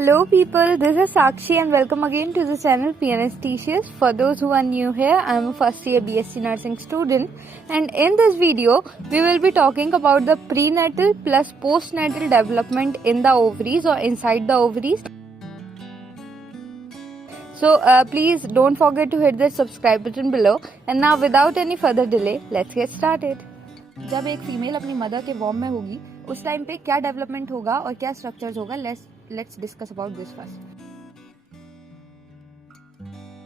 Hello people, this is Sakshi and welcome again to the channel PNSTCS. For those who are new here, I am a first year BSc nursing student and in this video, we will be talking about the prenatal plus postnatal development in the ovaries or inside the ovaries. So please don't forget to hit the subscribe button below and now without any further delay, let's get started. जब एक female अपनी mother के warm में होगी उस time पे क्या development होगा और क्या स्ट्रक्चर्स होगा, let's discuss about this first.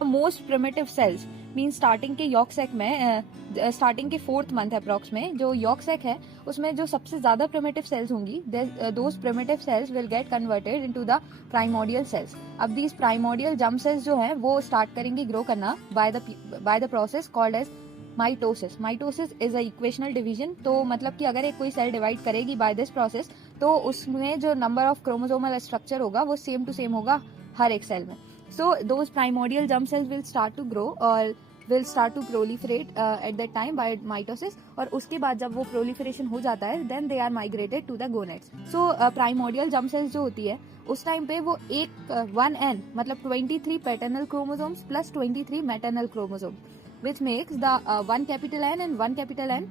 Most primitive cells mean starting के यॉक सैक में स्टार्टिंग के 4th मंथ अप्रॉक्स में जो यॉक सैक है उसमें जो सबसे ज्यादा प्रिमिटिव सेल्स होंगी, those primitive cells will get converted into the primordial cells. अब दीज प्राइमोडियल जर्म सेल्स जो हैं वो स्टार्ट करेंगी ग्रो करना by the process called as mitosis. Mitosis is a equational division. तो मतलब कि अगर एक कोई सेल डिवाइड करेगी बाय दिस प्रोसेस तो उसमें जो नंबर ऑफ क्रोमोसोमल स्ट्रक्चर होगा वो सेम टू सेम होगा हर एक सेल में. So those primordial germ cells will start to grow or will start to proliferate at that time by mitosis. और उसके बाद जब वो proliferation हो जाता है then they are migrated to the gonads. So primordial germ cells जो होती है उस टाइम पे वो एक 1n मतलब 23 paternal chromosomes plus 23 maternal chromosomes which makes the 1 capital N and 1 capital N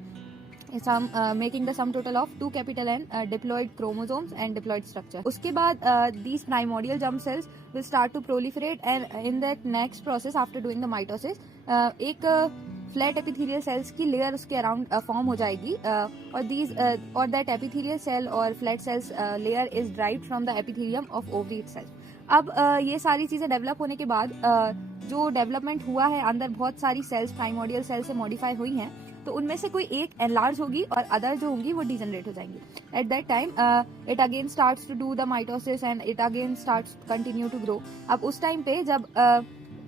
making the sum total of 2 capital N diploid chromosomes and diploid structure. उसके बाद these primordial germ cells will start to proliferate and in that next process after doing the mitosis एक flat epithelial cells की layer उसके around form हो जाएगी और that epithelial cell और flat sales layer is derived from the epithelium of ovary itself. अब ये सारी चीजें डेवलप होने के बाद जो डेवलपमेंट हुआ है अंदर बहुत सारी सेल्स प्राइमोडियल सेल से मॉडिफाई हुई हैं तो उनमें से कोई एक एनलार्ज होगी और अदर जो होंगी वो डिजनरेट हो जाएंगी. At that time it again starts to do the mitosis and it again starts continue to grow. अब उस टाइम पे जब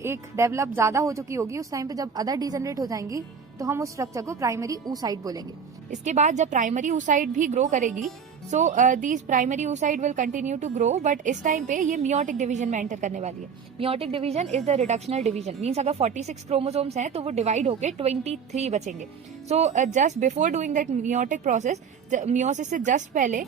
एक डेवलप ज्यादा हो चुकी होगी उस टाइम पे जब अदर डिजनरेट हो जाएंगी तो हम उस स्ट्रक्चर को प्राइमरी oocyte बोलेंगे. इसके बाद जब प्राइमरी oocyte भी ग्रो करेगी so these primary oocyte will continue to grow but इस टाइम पे ये मियोटिक डिवीजन में एंटर करने वाली है. Meiotic division is the reductional division means अगर 46 क्रोमोसोम्स हैं तो वो डिवाइड होके 23 बचेंगे. So just before doing that meiotic process meiosis से जस्ट पहले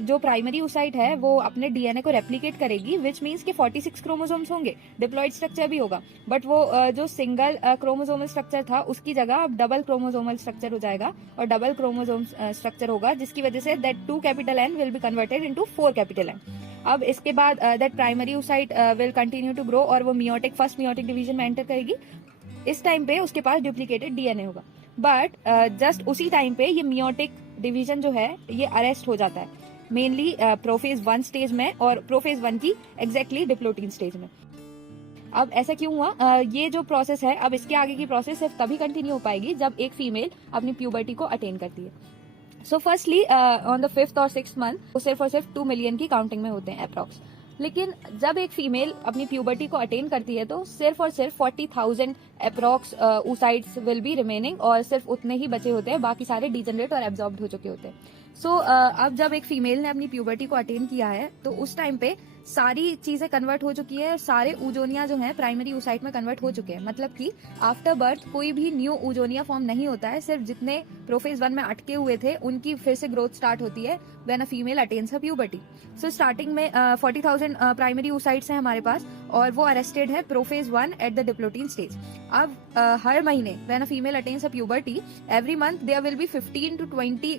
जो प्राइमरी oocyte है वो अपने डीएनए को रेप्लिकेट करेगी विच मीन्स कि 46 क्रोमोसोम्स होंगे, डिप्लॉइड स्ट्रक्चर भी होगा बट वो जो सिंगल क्रोमोसोमल स्ट्रक्चर था उसकी जगह अब डबल क्रोमोसोमल स्ट्रक्चर हो जाएगा और डबल क्रोमोसोम स्ट्रक्चर होगा जिसकी वजह से that 2 capital N will be converted into 4 capital N. अब इसके बाद that primary oocyte will continue to grow और वो फर्स्ट मियोटिक डिवीजन में एंटर करेगी. इस टाइम पे उसके पास डुप्लीकेटेड डीएनए होगा बट जस्ट उसी टाइम पे ये मियोटिक डिवीजन जो है ये अरेस्ट हो जाता है मेनली प्रोफेज 1 स्टेज में और प्रोफेज 1 की एग्जैक्टली डिप्लोटीन स्टेज में. अब ऐसा क्यों हुआ? ये जो प्रोसेस है अब इसके आगे की प्रोसेस सिर्फ तभी कंटिन्यू हो पाएगी जब एक फीमेल अपनी प्यूबर्टी को अटेन करती है. So firstly on the 5th और 6th मंथ वो सिर्फ और सिर्फ 2 मिलियन की काउंटिंग में होते हैं अप्रॉक्स. लेकिन जब एक फीमेल अपनी प्यूबर्टी को अटेन करती है तो सिर्फ और सिर्फ 40,000 approx oocytes will be remaining और सिर्फ उतने ही बचे होते हैं, बाकी सारे डिजनरेट और एब्जॉर्ब्ड हो चुके होते हैं. सो अब जब एक फीमेल ने अपनी प्यूबर्टी को अटेन किया है तो उस टाइम पे सारी चीजें कन्वर्ट हो चुकी है, सारे ऊजोनिया जो हैं प्राइमरी oocyte में कन्वर्ट हो चुके हैं. मतलब कि आफ्टर बर्थ कोई भी न्यू ऊजोनिया फॉर्म नहीं होता है, सिर्फ जितने प्रोफेज 1 में अटके हुए थे उनकी फिर से ग्रोथ स्टार्ट होती है when a female attains her puberty. So starting में 40,000 प्राइमरी oocytes हैं हमारे पास और वो अरेस्टेड है prophase 1 at the diplotene stage. अब हर महीने when a female attains a puberty every month there will be 15 to 20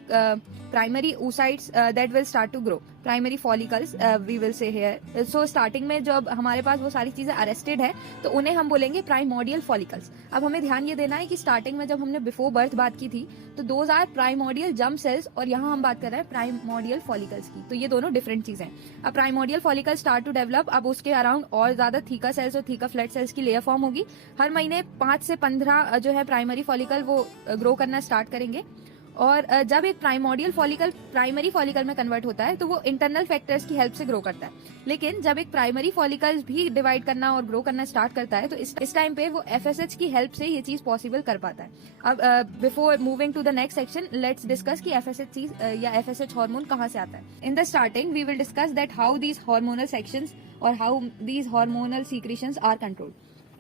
primary oocytes that will start to grow, primary follicles we will see here. So starting में जब हमारे पास वो सारी चीजें arrested है तो उन्हें हम बोलेंगे प्राइमोडियल फॉलिकल्स. अब हमें ध्यान ये देना है कि स्टार्टिंग में जब हमने बिफोर बर्थ बात की थी तो those are primordial germ cells और यहाँ हम बात कर रहे हैं प्राइमोडियल फॉलिकल्स की. तो ये दोनों डिफरेंट चीजें हैं. अब primordial follicle start to develop, अब उसके अराउंड और ज्यादा थीका सेल्स और थीका फ्लैट सेल्स की लेयर फॉर्म होगी. हर महीने 5 से 15 जो है प्राइमरी फॉलिकल वो ग्रो करना स्टार्ट करेंगे और जब एक प्राइमोडियल फॉलिकल प्राइमरी फॉलिकल में कन्वर्ट होता है तो वो इंटरनल फैक्टर्स की हेल्प से ग्रो करता है. लेकिन जब एक प्राइमरी फॉलिकल भी डिवाइड करना और ग्रो करना स्टार्ट करता है तो इस टाइम पे वो FSH की हेल्प से ये चीज पॉसिबल कर पाता है. अब before moving to the next section let's discuss कि FSH चीज या FSH हार्मोन कहाँ से आता है. In the starting we will discuss that how these hormonal sections और how these hormonal secretions are controlled.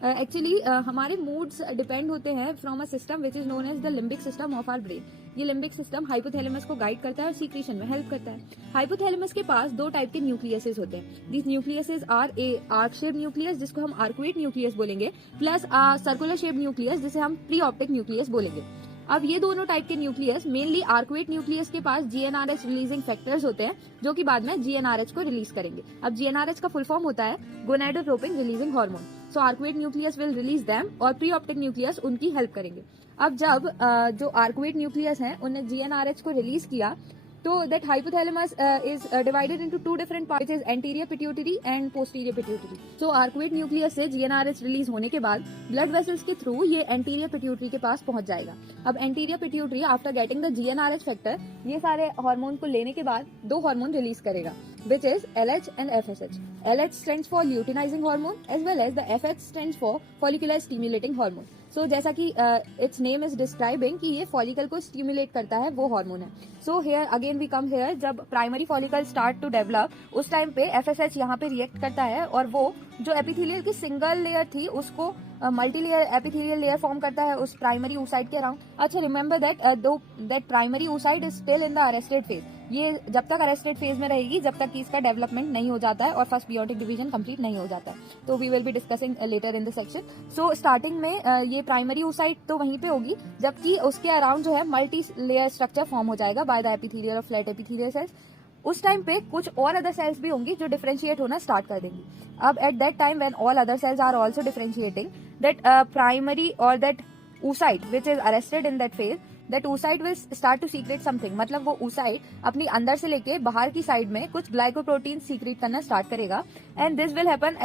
Actually हमारे मूड्स डिपेंड होते हैं from a system which is known as the limbic system of our brain. ये limbic system hypothalamus को guide करता है और secretion में हेल्प करता है। हाइपोथैलेमस के पास 2 टाइप के न्यूक्लियसेस होते हैं। These nucleuses are a arc shape nucleus, जिसको हम आर्कुएट न्यूक्लियस बोलेंगे, प्लस सर्कुलर शेप न्यूक्लियस, जिसे हम प्री ऑप्टिक न्यूक्लियस बोलेंगे। अब ये दोनों टाइप के न्यूक्लियस, मेनली आर्कुएट न्यूक्लियस के पास जीएनआरएच रिलीजिंग फैक्टर्स होते हैं, जो कि बाद में जीएनआरएच को रिलीज करेंगे। अब जीएनआरएच का फुल फॉर्म होता है gonadotropin releasing hormone. So arcuate nucleus will release them और प्री ऑप्टिक न्यूक्लियस उनकी हेल्प करेंगे। अब जब जो आर्कुएट न्यूक्लियस हैं उन्हें जीएनआरएच को रिलीज किया, तो that hypothalamus is divided into 2 different parts, which is anterior pituitary and posterior pituitary. So arcuate nucleus से GnRH रिलीज होने के बाद ब्लड वेसल्स के थ्रू ये anterior pituitary के पास पहुंच जाएगा। अब anterior pituitary after getting the GnRH factor ये सारे हार्मोन को लेने के बाद 2 हार्मोन रिलीज करेगा, which is LH and FSH. LH stands for luteinizing hormone as well as the FH stands for follicular stimulating hormone. सो जैसा कि इट्स नेम इज डिस्क्राइबिंग कि ये फॉलिकल को स्टिमुलेट करता है, वो हार्मोन है। So here again we come here, जब primary follicle start to develop उस टाइम पे एफएसएच यहाँ पे रिएक्ट करता है और वो जो एपिथेलियल की सिंगल लेयर थी उसको multi layer epithelial layer form करता है उस प्राइमरी oocyte के अराउंड। अच्छा, remember that primary oocyte is still in the arrested phase. ये जब तक अरेस्टेड फेज में रहेगी जब तक कि इसका डेवलपमेंट नहीं हो जाता है और फर्स्ट बियोटिक डिवीजन कंप्लीट नहीं हो जाता है। तो we will be discussing later in the section. So starting में ये प्राइमरी oocyte तो वहीं पे होगी, जबकि उसके अराउंड जो है मल्टी लेयर स्ट्रक्चर फॉर्म हो जाएगा बाय द एपिथेलियल और फ्लैट एपिथेलियल सेल्स। उस टाइम पे कुछ और अदर सेल्स भी होंगी जो डिफरेंशिएट होना स्टार्ट कर देंगी। अब at that time when all other cells are also differentiating, that primary और that oocyte which is arrested in that phase, that oocyte will start to secrete something। मतलब वो oocyte अपनी अंदर से लेके बाहर की साइड में कुछ ग्लाइकोप्रोटीन सीक्रेट करना स्टार्ट करेगा, and this will happen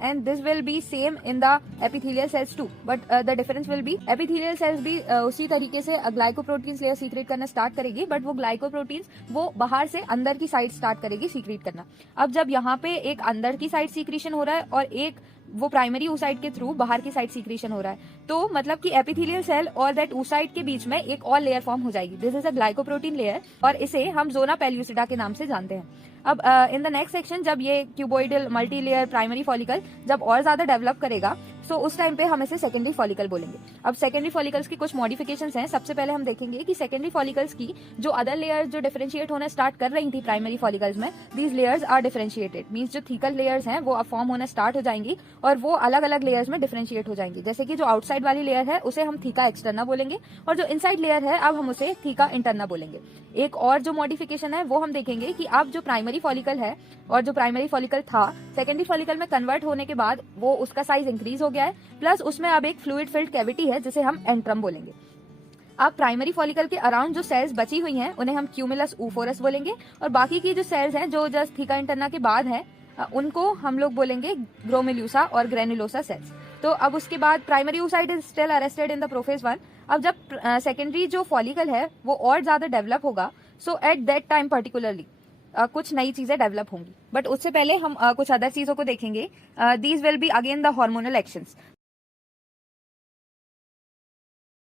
and this will be same in the epithelial cells too, but the difference will be epithelial cells भी उसी तरीके से ग्लाइकोप्रोटीन्स लेयर सीक्रेट करना स्टार्ट करेगी, बट वो ग्लाइकोप्रोटीन्स वो बाहर से अंदर की साइड स्टार्ट करेगी सीक्रेट करना। अब जब यहाँ पे एक अंदर की साइड सीक्रेशन हो रहा है और एक वो प्राइमरी oocyte के थ्रू बाहर की साइड सीक्रेशन हो रहा है, तो मतलब कि एपिथेलियल सेल और दैट oocyte के बीच में एक और लेयर फॉर्म हो जाएगी। This is a glycoprotein layer और इसे हम जोना पेल्यूसिडा के नाम से जानते हैं। अब इन द नेक्स्ट सेक्शन जब ये cuboidal multi layer primary follicle जब और ज्यादा डेवलप करेगा, सो उस टाइम पे हम इसे सेकेंडरी फॉलिकल बोलेंगे। अब सेकेंडरी फॉलिकल्स की कुछ मॉडिफिकेशंस हैं। सबसे पहले हम देखेंगे कि सेकेंडरी फॉलिकल्स की जो अदर लेयर्स जो डिफरेंशिएट होना स्टार्ट कर रही थी प्राइमरी फॉलिकल्स में, these layers are differentiated, means जो थीकल लेयर्स हैं वो अब फॉर्म होना स्टार्ट हो जाएंगी और वो अलग अलग लेयर्स में डिफरेंशिएट हो जाएंगी। जैसे कि जो आउटसाइड वाली लेयर है उसे हम थीका एक्सटर्ना बोलेंगे और जो इनसाइड लेयर है अब हम उसे थीका इंटरना बोलेंगे। एक और जो मॉडिफिकेशन है वो हम देखेंगे कि अब जो प्राइमरी फॉलिकल है और जो प्राइमरी फॉलिकल था सेकेंडरी फॉलिकल में कन्वर्ट होने के बाद वो उसका साइज इंक्रीज हो गया है, प्लस उसमें अब एक फ्लूइड फिल्ड कैविटी है जिसे हम एंट्रम बोलेंगे। अब प्राइमरी फॉलिकल के अराउंड जो सेल्स बची हुई हैं उन्हें हम क्यूमुलस ऊफोरस बोलेंगे और बाकी की जो सेल्स हैं जो जस्ट थीका इंटरना के बाद है उनको हम लोग बोलेंगे ग्रोमेल्यूसा और ग्रेनुलोसा सेल्स। तो अब उसके बाद primary oocyte is still arrested in the prophase 1। अब जब सेकेंडरी जो फॉलिकल है वो और ज्यादा डेवलप होगा, सो एट दैट टाइम पर्टिकुलरली कुछ नई चीजें डेवलप होंगी, बट उससे पहले हम कुछ अदर चीजों को देखेंगे। These will be again the hormonal actions.